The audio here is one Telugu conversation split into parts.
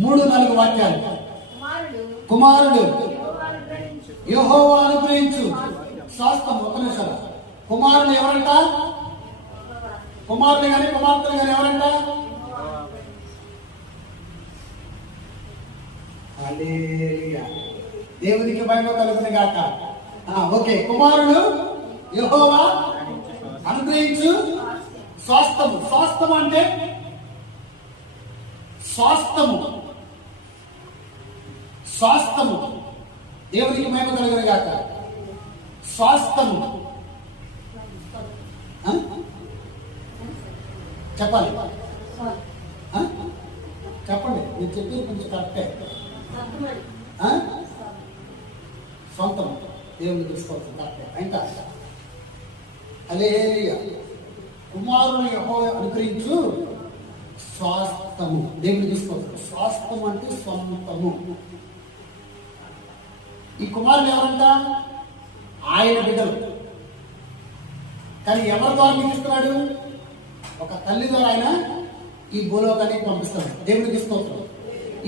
3-4 వాక్యాలు. కుమారుడు యెహోవా అనుగ్రహించు స్వాస్థ్యం. ఒక నిమిషం. కుమారుడు ఎవరంట? కుమారుడు గాని కుమార్తెలు గాని ఎవరంట? హల్లెలూయా. దేవునికి మహిమ కలుగును గాక. ఓకే. కుమారుడు యెహోవా అనుగ్రహించు స్వాస్థ్యము. స్వాస్థ్యము అంటే స్వాస్థ్యము. స్వాస్థ్యము. దేవునికి మహిమ కలుగును గాక. స్వాస్థ్యము చెప్పాలి. చెప్పండి. మీరు చెప్పేది కొంచెం కరెక్టే. సొంతం దేవుని తీసుకోవచ్చు. కరెక్టే. ఇంకా హల్లెలూయా. కుమారుని యెహోవా అనుగ్రహించు స్వాస్థ్యము. దేవుని తీసుకోవచ్చు. స్వాస్థ్యం అంటే సొంతము. ఈ కుమారులు ఎవరంట? ఆయన బిడ్డలు. కానీ ఎవరి ద్వారా మీకు ఇస్తున్నాడు? ఒక తల్లి ద్వారా ఆయన ఈ భూలోకానికి పంపిస్తాడు. దేవుని తీసుకోవచ్చు.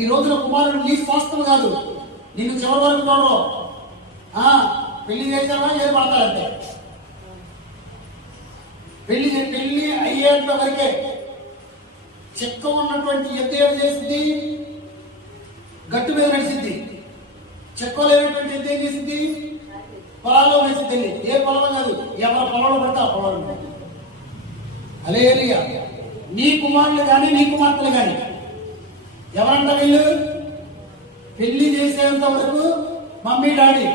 ఈ రోజున కుమారుడు నీ స్వాస్థ్యం కాదు. నిన్ను చివరి వరకు చూడరు. పెళ్లి చేసావా ఏది పడతారంటే పెళ్లి అయ్యేంత వరకే. చెక్క ఉన్నటువంటి ఎత్తు ఏం చేసింది? గట్టు మీద నడిచింది. చెక్కలేనటువంటి ఎత్తు ఏం చేసింది? పొలాల్లో వేసింది. ఏ పొలం కాదు, ఎవరి పొలంలో పడితే ఆ పొలం. హల్లెలూయా. నీ కుమారులు కానీ నీ కుమార్తెలు కానీ ఎవరంట? వీళ్ళు పెళ్లి చేసేంత వరకు మమ్మీ డాడీ,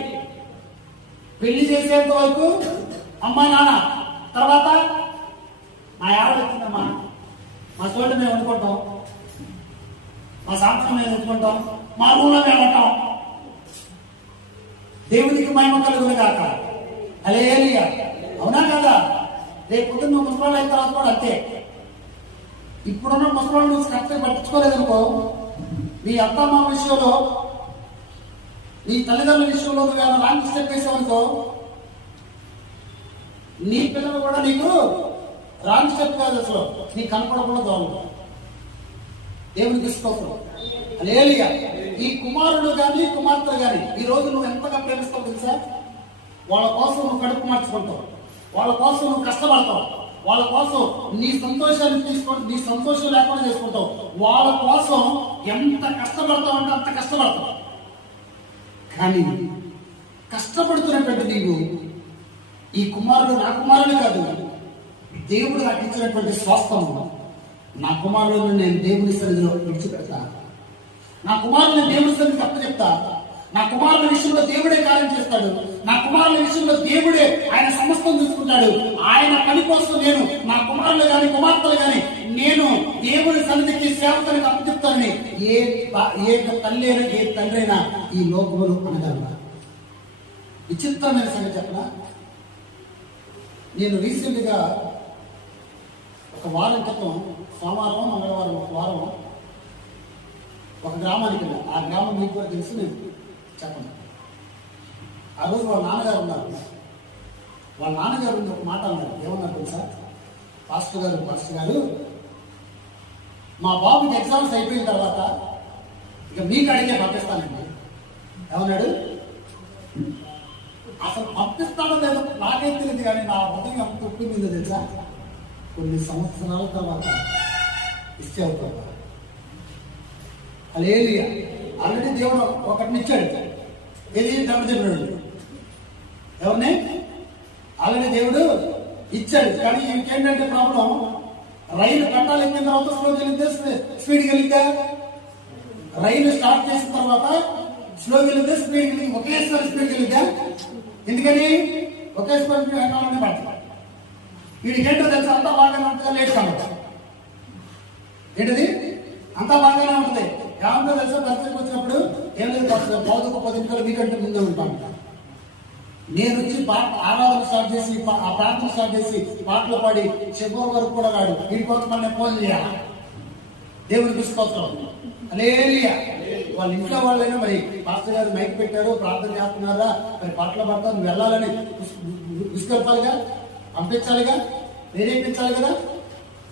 పెళ్లి చేసేంత వరకు అమ్మా నాన్న, తర్వాత మా ఆవిడ వచ్చిందమ్మా, మా చోటు మేము వండుకుంటాం, మా సాంతం మేము వండుకుంటాం, మా రూమ్లో మేము ఉంటాం. దేవునికి మహిమ కలుగును గాక. హల్లెలూయా. అవునా కదా? రేపు పొద్దున్న ముసలాళ్ళు అయిన తర్వాత కూడా అంతే. ఇప్పుడున్న ముసలాళ్ళు నువ్వు కరెక్ట్గా పట్టించుకోలేదనుకో, నీ అత్తమ్మ విషయంలో, నీ తల్లిదండ్రుల విషయంలో నువ్వు ఏమైనా రాంగ్ స్టెప్ వేసావనుకో, నీ పిల్లలు కూడా నీకు రాంగ్ స్టెప్ కాదు, అసలు నీ కనపడకుండా దూరం. దేవుని తీసుకోవడం. హల్లెలూయా. ఈ కుమారుడు కానీ కుమార్తెలు కానీ ఈ రోజు నువ్వు ఎంతగా ప్రేమిస్తావు తెలుసా? వాళ్ళ కోసం నువ్వు కడుపు మార్చుకుంటావు, వాళ్ళ కోసం నువ్వు కష్టపడతావు, వాళ్ళ కోసం నీ సంతోషాన్ని తీసుకొని నీ సంతోషం లేకుండా చేసుకుంటావు. వాళ్ళ కోసం ఎంత కష్టపడతావు అంటే అంత కష్టపడతావు. కానీ కష్టపడుతున్నటువంటి నీవు ఈ కుమారుడు నా కుమారుడు కాదు, దేవుడు నాకు ఇచ్చినటువంటి స్వాస్థ్యము. నా కుమారులను నేను దేవుని సన్నిధిలో విడిచిపెడతా. నా కుమారుని దేవుని సన్నిధికి అప్పచెప్తా. నా కుమారుల విషయంలో దేవుడే కార్యం చేస్తాడు. నా కుమారుల విషయంలో దేవుడే ఆయన సమస్తం చూసుకుంటాడు. ఆయన పని కోసం నేను నా కుమారులు కానీ కుమార్తెలు కానీ నేను దేవుని సన్నిధికి సేవకునికి అప్పచెప్తానని ఏ తల్లి అయినా ఏ తండ్రి అయినా ఈ లోకములు అనగలరా? విచిత్రమైన సంగతి చెప్పనా? నేను రీసెంట్గా ఒక వారం క్రితం సోమవారం మంగళవారం ఒక వారం ఒక గ్రామానికి వెళ్ళాను. ఆ గ్రామం మీకు కూడా తెలుసు, నేను చెప్పను. ఆ రోజు వాళ్ళ నాన్నగారు ఉన్నారు. వాళ్ళ నాన్నగారు ఒక మాట అన్నారు. ఏమన్నారు తెలుసా? పాస్టర్ గారు మా బాబుకి ఎగ్జామ్స్ అయిపోయిన తర్వాత ఇక మీకు అడిగే పంపిస్తానండి. ఏమన్నాడు? అసలు పంపిస్తానో లేదో నాకే తెలియదు, కానీ నా బతుకు ఎంత ఒప్పిందో తెలుసా? కొన్ని సంవత్సరాల తర్వాత ఇస్తే అవుతాడు. హల్లెలూయా. ఆల్రెడీ దేవుడు ఒకటిని ఇచ్చాడు. ఏది? చెప్పాడు. ఎవరిని? ఆల్రెడీ దేవుడు ఇచ్చాడు. కానీ ఇంకేంటంటే ప్రాబ్లం, రైలు కట్టాలు ఎక్కిన తర్వాత స్లో వెళ్ళిందే స్పీడ్ వెళ్ళిందా? రైలు స్టార్ట్ చేసిన తర్వాత స్లో వెళ్ళిందే స్పీడ్ వెళ్ళింది? ఒకేసారి స్పీడ్ వెళ్ళిందా? ఎందుకని? ఒకేసారి పడుతుంది. వీడికి ఏంటో తెలుసు, అంతా బాగానే ఉంటుంది, లేట్ కాబట్టి. ఏంటిది? అంతా బాగానే ఉంటుంది. ఏమంటో తెలుసా? పరిస్థితికి వచ్చినప్పుడు ఏం లేదు, 10 నిమిషాలు మీకంటే ముందే ఉంటాను. నేను వచ్చి ఆరాధన స్టార్ట్ చేసి ఆ ప్రార్థన స్టార్ట్ చేసి పాటలు పాడి చివరి వరకు కూడా రాడు. వీడి కోసం మనం ఫోన్ చేయాలి. దేవుని విశ్వాసం. హల్లెలూయా. వాళ్ళ ఇంట్లో వాళ్ళైనా మరి పాస్టర్ గారు మైక్ పెట్టారు, ప్రార్థన చేస్తున్నారా, మరి పాటలు పాడతారు, నువ్వు వెళ్ళాలని తీసుకెళ్తాలిగా, పంపించాలిగా, ప్రేరేపించాలి కదా.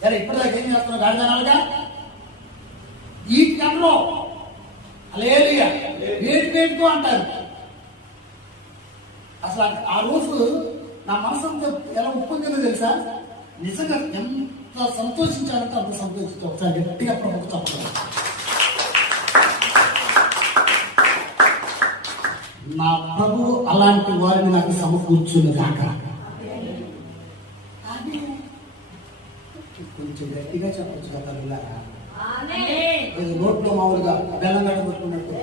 సరే ఇప్పటిదాకా ఏం చేస్తున్నావు? గాడిదనాలుగా ఈ టైంలో హల్లెలూయా. వేటితో అంటారు. అసలు ఆ రోజు నా మనసంతా ఎలా ఉప్పొంగిందో తెలుసా? నిజంగా ఎంత సంతోషించాలంటే అంత సంతోషించు. ఒకసారి గట్టిగా ప్రభుత్వం చెప్పాలి. నా ప్రభు అలాంటి వారిని నాకు సమకూర్చుని రాక. కొంచెం గట్టిగా చెప్పచ్చు కదా పిల్లరా. నోట్లో మామూలుగా బెల్లం గడ్డ పెట్టుకున్నట్టు,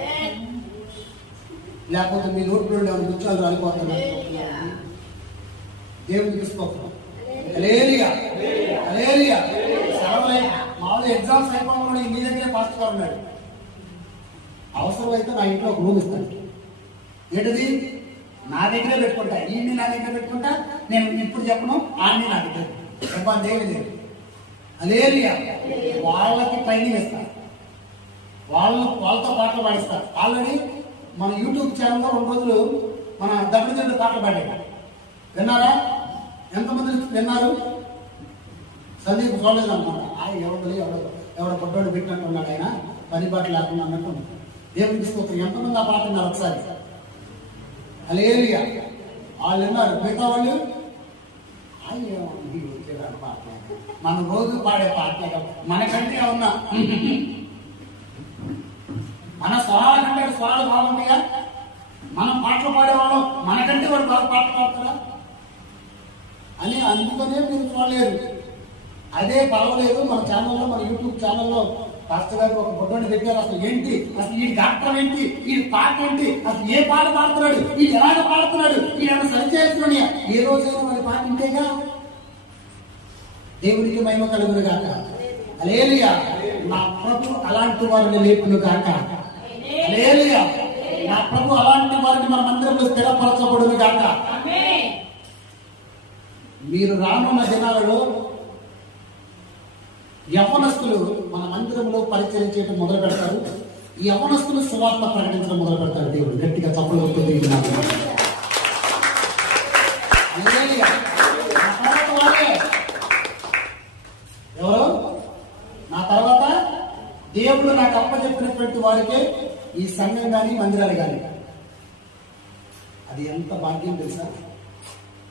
లేకపోతే మీ నోట్లో ముత్యాలు రాలిపోతున్నారు. దేవుడికి స్తోత్రం. హల్లెలూయా. హల్లెలూయా. మామూలు ఎగ్జామ్స్ అయిపోవడం మీ దగ్గరే పాస్టర్ గారు ఉన్నాడు. అవసరమైతే నా ఇంట్లో ఒక రూమ్ ఇస్తాను. ఏంటది? నా దగ్గరే పెట్టుకుంటా. ఈయన్ని నా దగ్గర పెట్టుకుంటా. నేను ఇప్పుడు చెప్పను, ఆన్ని నా దగ్గర చెప్పాను. దేవుడి హల్లెలూయా. వాళ్ళకి ట్రైనింగ్ ఇస్తారు, వాళ్ళతో పాటలు పాడిస్తారు. ఆల్రెడీ మన యూట్యూబ్ ఛానల్లో 2 రోజులు మన దగ్గర పాటలు పాడాడు. విన్నారా? ఎంతమంది విన్నారు? సందీప్ చూడలేదు అనమాట. ఆయన ఎవడో పొట్టోడు పెట్టినట్టు ఉన్నాడు. ఆయన పని పాట లేకుండా అన్నట్టు ఉన్నాడు. దేవుడికి స్తోత్రం. ఎంతమంది ఆ పాట విన్నారు ఒకసారి? హల్లెలూయా. వాళ్ళు విన్నారు. మిగతా వాళ్ళు పాట మనం రోజు పాడే పాట మనకంటే ఏమన్నా మన స్వరాల కంటే స్వరాలు బాగుంటాయా? మనం పాటలు పాడేవాళ్ళం మనకంటే వాడు బాగా పాటలు పాడతారా అని అందుకనే మీరు చూడలేరు. అదే పర్వాలేదు. మన ఛానల్లో, మన యూట్యూబ్ ఛానల్లో పాస్టర్ గారు ఒక బొడ్డోని పెట్టారు. అసలు ఏంటి, అసలు ఈ డాక్టర్ ఏంటి, ఈ పాట ఏంటి, అసలు ఏ పాట పాడుతున్నాడు, ఈ ఎలాగ పాడుతున్నాడు, ఈ ఏమైనా సరిచేస్తున్నాడు. ఏ రోజైనా మరి పాట ఉంటేగా. దేవుడికి మహిమ కలుగును గాక. హల్లెలూయా. నా ప్రభు అలాంటి వారిని లేపును గాక. హల్లెలూయా. నా ప్రభు అలాంటి వారిని మన మందిరంలో స్థిరపరచబడును గాక. మీరు రానున్న దినాలలో యవ్వనస్తులు మన మందిరంలో పరిచయం చేయడం మొదలు పెడతారు. ఈ యవ్వనస్తులు సువార్త ప్రకటించడం మొదలు పెడతారు. దేవుడు గట్టిగా చప్పలు కొడుతుంది. ఎవరు? నా తర్వాత దేవుడు నాకు అప్పచెప్పినటువంటి వారికే ఈ సంఘం కానీ మందిరాలు కానీ. అది ఎంత భాగ్యం తెలుసా?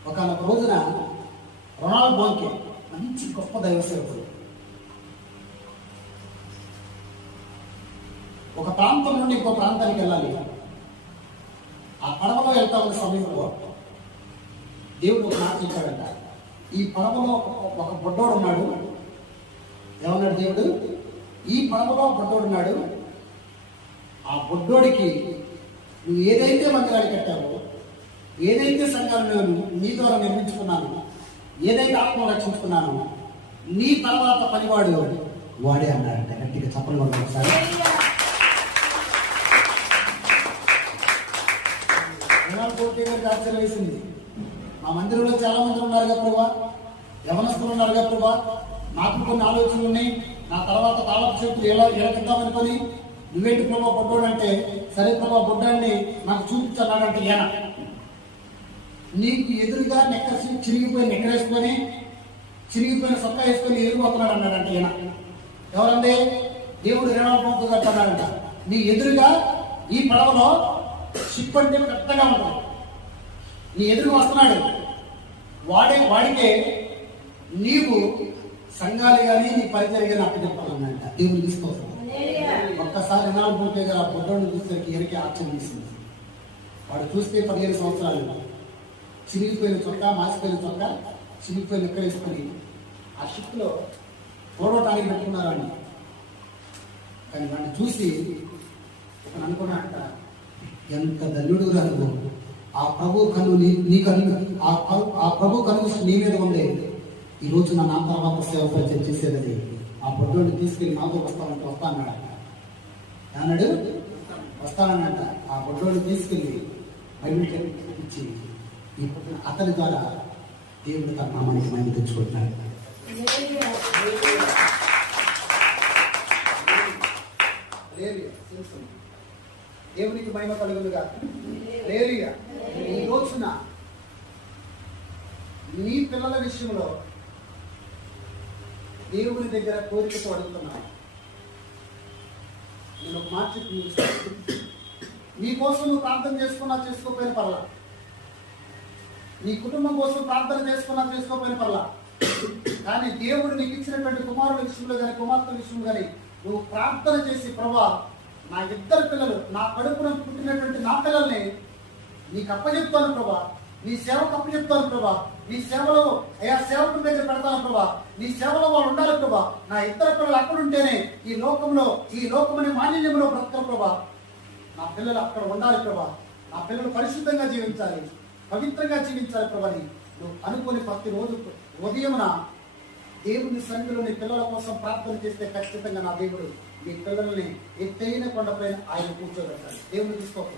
ఒకనొక రోజున రొనాల్డ్ బోంకే మంచి గొప్ప దైవ సేవకుడు ఒక ప్రాంతం నుండి ఇంకో ప్రాంతానికి వెళ్ళాలి. ఆ పడవలో వెళ్తా ఉన్న సమయంలో దేవుడు ఒక మాట చెప్పాడంట. ఈ పడవలో ఒక బొడ్డోడు ఉన్నాడు. ఏమన్నాడు దేవుడు? ఈ పడవలో బొడ్డోడు ఉన్నాడు. ఆ బొడ్డోడికి నువ్వు ఏదైతే మందిరాలు కట్టావో, ఏదైతే సంఘాలు నేను నీ ద్వారా నిర్మించుకున్నాను, ఏదైతే ఆత్మ రక్షించుకున్నాను, నీ తర్వాత పనివాడు వాడే అన్నాడంట. గట్టిగా చప్పలు కొడతాం ఒకసారి. ఆశ్చర్యం వేసింది. మా మందిరంలో చాలా మంది ఉన్నారు కదా ప్రభా, యవనస్తులు ఉన్నారు కదా ప్రభా, నాకు కొన్ని ఆలోచనలు ఉన్నాయి. నా తర్వాత తాళపు చేతులు ఎలా ఎలకిద్దామనుకొని నువ్వేంటి ప్రభా బొడ్డోడు అంటే, సరే ప్రభా బొడ్డాన్ని నాకు చూపించన్నాడంటే ఈయన నీకు ఎదురుగా చిరిగిపోయిన నెక్కరేసుకొని చిరిగిపోయిన సొక్క వేసుకొని ఎదిరిపోతున్నాడు అన్నాడంటే ఈయన. ఎవరండి? దేవుడు 20 పంపు కట్టన్నాడంట. నీ ఎదురుగా ఈ పడవలో షిప్ అంటే పెద్దగా ఉంటుంది. నీ ఎదురుగా వస్తున్నాడు. వాడికే నీవు సంఘాలు కానీ నీ పరిచయం కానీ అప్పచెప్పాలన్నంట. దేవుడు తీసుకోవాలి. ఒక్కసారి 4 పంపే గారు ఆ బొడ్డోని చూసేసరికి ఎరికి ఆశ్చర్యం ఇస్తుంది. వాడు చూస్తే 15 సంవత్సరాలు చిరిగిపోయిన చొక్కా, మాసిపోయిన చొక్కా, చిరిగిపోయిన ఎక్కడ వేసుకొని ఆ షిప్ లో పోరాటానికి పెట్టుకున్నారని. కానీ వాడిని చూసి అనుకున్నాక, ఎంత ధన్యుడు రాదు, ఆ ప్రభు కను నీ కను ఆ ప్రభు కను నీ మీద ఉంది. ఈ రోజు నా తర్వాత సేవ పరిచయం చేసేది. ఆ బొడ్డోని తీసుకెళ్ళి మాతో వస్తానంటే వస్తా అన్నాడు. అన్నాడు వస్తానన్నంట. ఆ బొడ్డోని తీసుకెళ్ళి బైబిల్ ఇచ్చి అతని ద్వారా దేవుడు తన నామానికి మహిమ తెచ్చుకుంటున్నాడు. దేవునికి మహిమ కలుగునుగా. హల్లెలూయా. ఈ రోజున నీ పిల్లల విషయంలో దేవుని దగ్గర కోరికతో అడుగుతున్నాను. నేను ఒక మాట చెప్పి ముగిస్తాను. నీ కోసం నువ్వు ప్రార్థన చేసుకున్నా చేసుకోకపోయిన పర్లా, నీ కుటుంబం కోసం ప్రార్థన చేసుకున్నా చేసుకోకపోయిన పర్లా, కానీ దేవుడు నీకు ఇచ్చినటువంటి కుమారుల విషయంలో కానీ కుమార్తెల విషయంలో కానీ నువ్వు ప్రార్థన చేసి, ప్రభా నా ఇద్దరు పిల్లలు, నా కడుపున పుట్టినటువంటి నా పిల్లల్ని నీకు అప్పచెప్తాను ప్రభా, నీ సేవకు అప్పచెప్తాను ప్రభా, నీ సేవలో అయా సేవకుడి దగ్గర పెడతాను ప్రభా, నీ సేవలో వాళ్ళు ఉండాలి ప్రభా, నా ఇద్దరు పిల్లలు అక్కడ ఉంటేనే ఈ లోకమనే మాలిన్యంలో బ్రతకరు ప్రభా, నా పిల్లలు అక్కడ ఉండాలి ప్రభా, నా పిల్లలు పరిశుద్ధంగా జీవించాలి, పవిత్రంగా జీవించాలి ప్రభా అని నువ్వు అనుకుని ప్రతిరోజు ఉదయమున దేవుని సన్నిధిలో నీ పిల్లల కోసం ప్రార్థన చేస్తే ఖచ్చితంగా నా దేవుడు నీ పిల్లల్ని ఎత్తైన కొండపైన ఆయన కూర్చోబెట్టాలి. దేవుని తీసుకోవాలి.